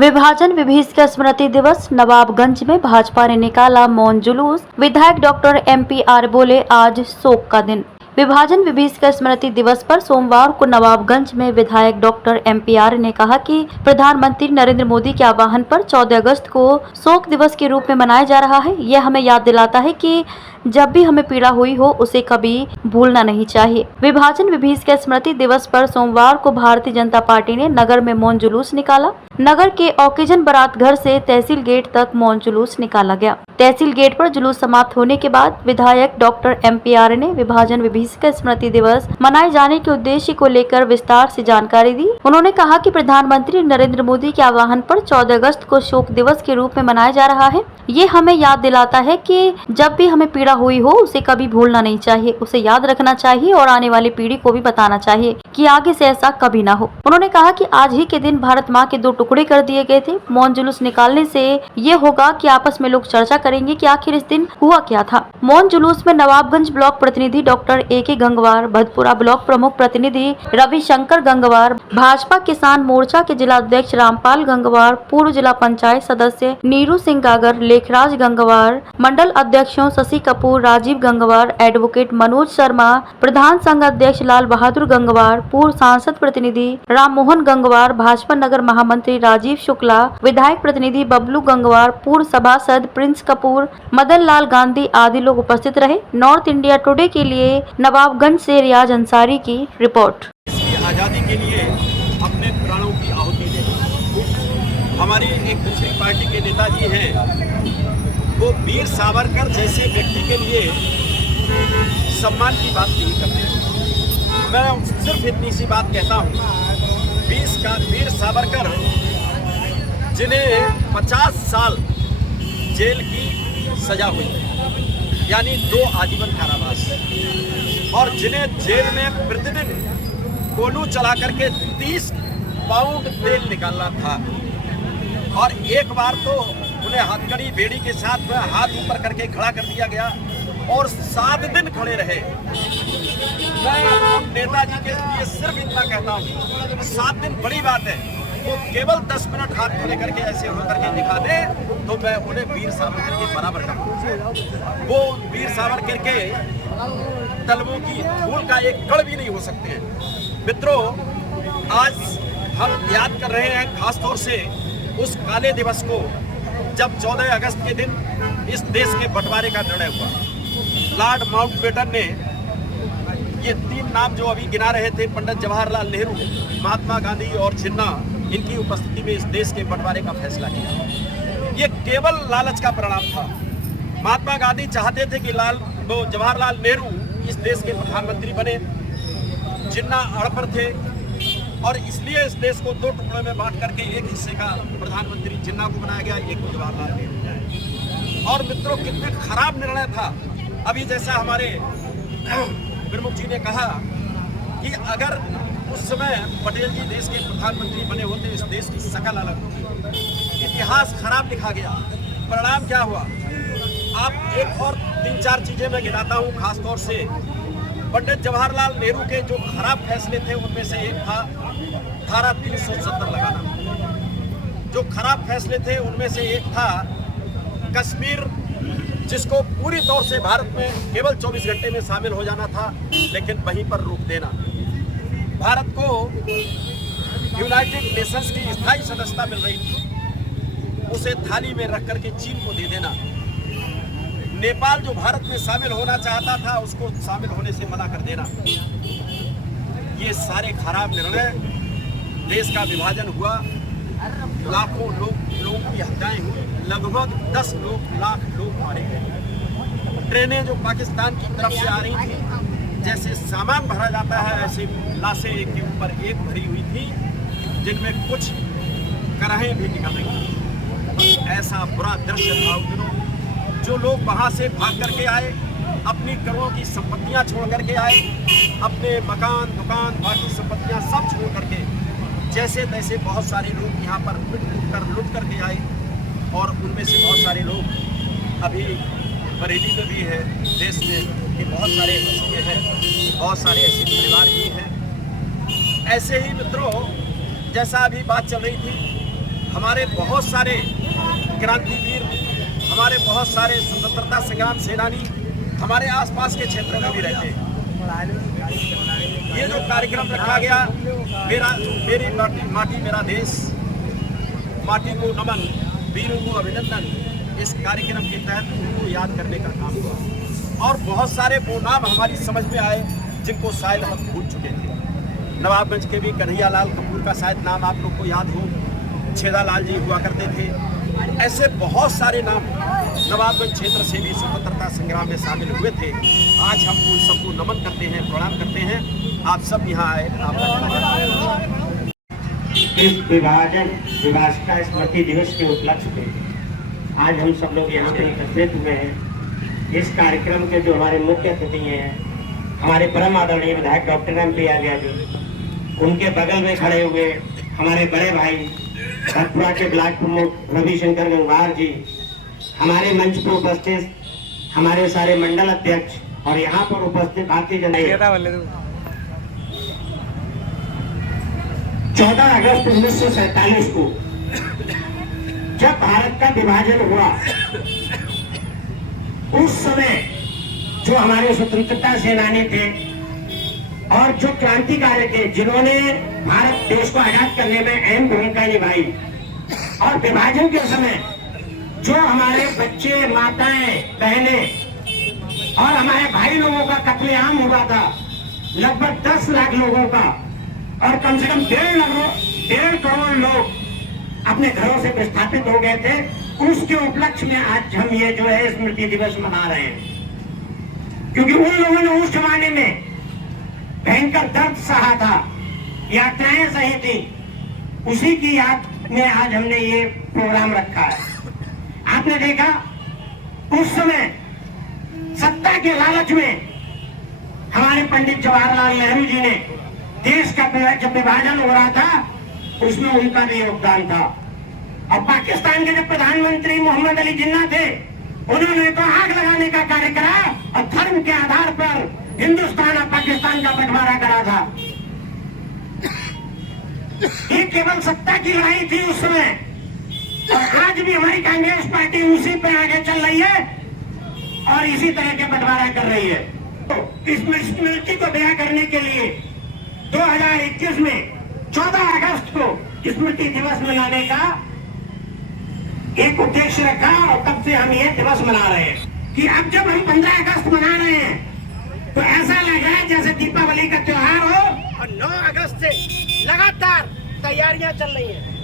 विभाजन विभीषिका स्मृति दिवस नवाबगंज में भाजपा ने निकाला मौन जुलूस। विधायक डॉक्टर MP आर बोले, आज शोक का दिन। विभाजन विभीषिका स्मृति दिवस पर सोमवार को नवाबगंज में विधायक डॉक्टर MP आर ने कहा कि प्रधानमंत्री नरेंद्र मोदी के आह्वान पर 14 अगस्त को शोक दिवस के रूप में मनाया जा रहा है। यह हमें याद दिलाता है कि जब भी हमें पीड़ा हुई हो उसे कभी भूलना नहीं चाहिए। विभाजन विभीषिका स्मृति दिवस पर सोमवार को भारतीय जनता पार्टी ने नगर में मौन जुलूस निकाला। नगर के ओकेजन बारात घर से तहसील गेट तक मौन जुलूस निकाला गया। तहसील गेट पर जुलूस समाप्त होने के बाद विधायक डॉक्टर MP आर ने विभाजन विभीषिका स्मृति दिवस मनाए जाने के उद्देश्य को लेकर विस्तार से जानकारी दी। उन्होंने कहा कि प्रधानमंत्री नरेंद्र मोदी के आह्वान पर 14 अगस्त को शोक दिवस के रूप में मनाया जा रहा है। ये हमें याद दिलाता है कि जब भी हमें पीड़ा हुई हो उसे कभी भूलना नहीं चाहिए, उसे याद रखना चाहिए और आने वाली पीढ़ी को भी बताना चाहिए कि आगे से ऐसा कभी ना हो। उन्होंने कहा कि आज ही के दिन भारत माँ के 2 टुकड़े कर दिए गए थे। मौन जुलूस निकालने से ये होगा कि आपस में लोग चर्चा करेंगे कि आखिर इस दिन हुआ क्या था। मौन जुलूस में नवाबगंज ब्लॉक प्रतिनिधि doctor AK Gangwar, Bhadpura block प्रमुख प्रतिनिधि रविशंकर गंगवार, भाजपा किसान मोर्चा के जिला अध्यक्ष रामपाल गंगवार, पूर्व जिला पंचायत सदस्य नीरू सिंह गागर, लेखराज गंगवार, मंडल अध्यक्षों शशि कपूर, राजीव गंगवार, एडवोकेट मनोज शर्मा, प्रधान संघ अध्यक्ष लाल बहादुर गंगवार, पूर्व सांसद प्रतिनिधि राम मोहन गंगवार, भाजपा नगर महामंत्री राजीव शुक्ला, विधायक प्रतिनिधि बबलू गंगवार, पूर्व सभासद प्रिंस कपूर, मदन लाल गांधी आदि लोग उपस्थित रहे। नॉर्थ इंडिया टुडे के लिए नवाबगंज से रियाज अंसारी की रिपोर्ट। इसकी आज़ादी के लिए अपने प्राणों की आहुति दी। हमारी एक दूसरी पार्टी के नेताजी हैं, वो वीर सावरकर जैसे व्यक्ति के लिए सम्मान की बात नहीं करते। मैं सिर्फ इतनी सी बात कहता हूँ, वीर सावरकर जिन्हें 50 साल जेल की सजा हुई, यानी 2 आजीवन कारावास, और जिन्हें जेल में प्रतिदिन कोलू चला करके 30 पाउंड तेल निकालना था, और एक बार तो उन्हें हथकड़ी बेड़ी के साथ हाथ ऊपर करके खड़ा कर दिया गया और 7 दिन खड़े रहे। मैं नेताजी के लिए सिर्फ इतना कहता हूँ, 7 दिन बड़ी बात है, वो केवल 10 मिनट हाथ खड़े करके ऐसे होकर के दिखा दे तो मैं उन्हें वीर सावरकर के बराबर करूँ। वो वीर सावरकर के तलवों की धूल का एक कण भी नहीं हो सकते हैं। मित्रों, आज हम याद कर रहे हैं खास तौर से उस काले दिवस को जब 14 अगस्त के दिन इस देश के बंटवारे का निर्णय हुआ। लॉर्ड माउंटबेटन ने ये 3 नाम जो अभी गिना रहे थे, पंडित जवाहरलाल नेहरू, महात्मा गांधी और जिन्ना, इनकी उपस्थिति में इस देश के बंटवारे का फैसला किया। ये केवल लालच का परिणाम था। महात्मा गांधी चाहते थे कि जवाहरलाल नेहरू इस देश के प्रधानमंत्री बने, जिन्ना अड़पर थे, और इसलिए इस देश को 2 टुकड़ों में बांट करके एक हिस्से का प्रधानमंत्री जिन्ना को बनाया गया, एक को जवाहरलाल नेहरू। और मित्रों, कितने खराब निर्णय था। अभी जैसा हमारे प्रमुख जी ने कहा कि अगर उस समय पटेल जी देश के प्रधानमंत्री बने होते, इस देश की शकल अलग होती। इतिहास खराब लिखा गया। परिणाम क्या हुआ? आप एक और 3-4 चीजें मैं गिनाता हूँ। खास तौर से पंडित जवाहरलाल नेहरू के जो खराब फैसले थे उनमें से एक था धारा 370 लगाना। जो खराब फैसले थे उनमें से एक था कश्मीर, जिसको पूरी तौर से भारत में केवल 24 घंटे में शामिल हो जाना था, लेकिन वहीं पर रोक देना। भारत को यूनाइटेड नेशंस की स्थायी सदस्यता मिल रही थी, उसे थाली में रख करके चीन को दे देना। नेपाल जो भारत में शामिल होना चाहता था, उसको शामिल होने से मना कर देना। ये सारे खराब निर्णय, देश का विभाजन हुआ, लाखों लोगों की हत्याएं हुई, लगभग 10 लाख लोग मारे गए। ट्रेनें जो पाकिस्तान की तरफ से आ रही थी, जैसे सामान भरा जाता है ऐसे लाशें एक के ऊपर एक भरी हुई थी, जिनमें कुछ कराहें भी निकल रही थी। ऐसा बुरा दृश्य था उन दिनों। जो लोग वहाँ से भाग करके आए, अपनी करोड़ों की संपत्तियाँ छोड़ करके आए, अपने मकान, दुकान, बाकी संपत्तियाँ सब छोड़ करके, जैसे तैसे बहुत सारे लोग यहाँ पर लुट करके आए, और उनमें से बहुत सारे लोग अभी बरेली में भी है, देश में कि बहुत सारे ऐसे हैं, बहुत सारे ऐसे परिवार भी हैं। ऐसे ही मित्रों, जैसा अभी बात चल रही थी हमारे बहुत सारे क्रांतिवीर, हमारे बहुत सारे स्वतंत्रता संग्राम सेनानी हमारे आसपास के क्षेत्रों में भी रहते हैं। ये जो कार्यक्रम रखा गया, मेरी माटी मेरा देश, माटी को नमन, वीरों को अभिनंदन, इस कार्यक्रम के तहत उनको याद करने का काम हुआ। और बहुत सारे वो नाम हमारी समझ में आए जिनको शायद हम भूल चुके थे। नवाबगंज के भी कन्हैया लाल कपूर का शायद नाम आप लोग को याद हो, छेदा लाल जी हुआ करते थे। ऐसे बहुत सारे नाम नवाबगंज क्षेत्र से भी स्वतंत्रता संग्राम में शामिल हुए थे। आज हम उन सबको नमन करते हैं, प्रणाम करते हैं। आप सब यहाँ आए, आपका इस विभाषिका स्मृति दिवस के उपलक्ष्य में आज हम सब लोग यहाँ पे एकत्रित हुए हैं। इस कार्यक्रम के जो हमारे मुख्य अतिथि हैं, हमारे परम आदरणीय विधायक डॉक्टर MP आर्या जी, उनके बगल में खड़े हुए हमारे बड़े भाई भरतपुरा के ब्लॉक प्रमुख रविशंकर गंगवार जी, हमारे मंच पर उपस्थित हमारे सारे मंडल अध्यक्ष और यहाँ पर उपस्थित भारतीय जनता 14 अगस्त 1947 को जब भारत का विभाजन हुआ, उस समय जो हमारे स्वतंत्रता सेनानी थे और जो क्रांतिकारी थे, जिन्होंने भारत देश को आजाद करने में अहम भूमिका निभाई, और विभाजन के समय जो हमारे बच्चे, माताएं, बहनें और हमारे भाई लोगों का कत्लेआम हुआ था, लगभग 10 लाख लोगों का, और कम से कम 1.5 करोड़ लोग अपने घरों से विस्थापित हो गए थे। उसके उपलक्ष्य में आज हम ये जो है स्मृति दिवस मना रहे हैं, क्योंकि उन लोगों ने उस जमाने में भयंकर दर्द सहा था, यात्राएं सही थी। उसी की याद में आज हमने ये प्रोग्राम रखा है। आपने देखा उस समय सत्ता के लालच में हमारे पंडित जवाहरलाल नेहरू जी ने देश का जब विभाजन हो रहा था, उसमें उनका भी योगदान था। और पाकिस्तान के जब प्रधानमंत्री मोहम्मद अली जिन्ना थे, उन्होंने तो आग लगाने का कार्य करा और धर्म के आधार पर हिंदुस्तान और पाकिस्तान का बंटवारा करा था। ये केवल सत्ता की लड़ाई थी उस समय, और आज भी हमारी कांग्रेस पार्टी उसी पे आगे चल रही है और इसी तरह के बंटवारा कर रही है। तो इस स्मृति को बयां करने के लिए 2021 में 14 अगस्त को स्मृति दिवस मनाने का एक उद्देश्य रखा, और तब से हम ये दिवस मना रहे हैं कि अब जब हम 15 अगस्त मना रहे हैं तो ऐसा लग रहा है जैसे दीपावली का त्योहार हो, और 9 अगस्त से लगातार तैयारियां चल रही हैं।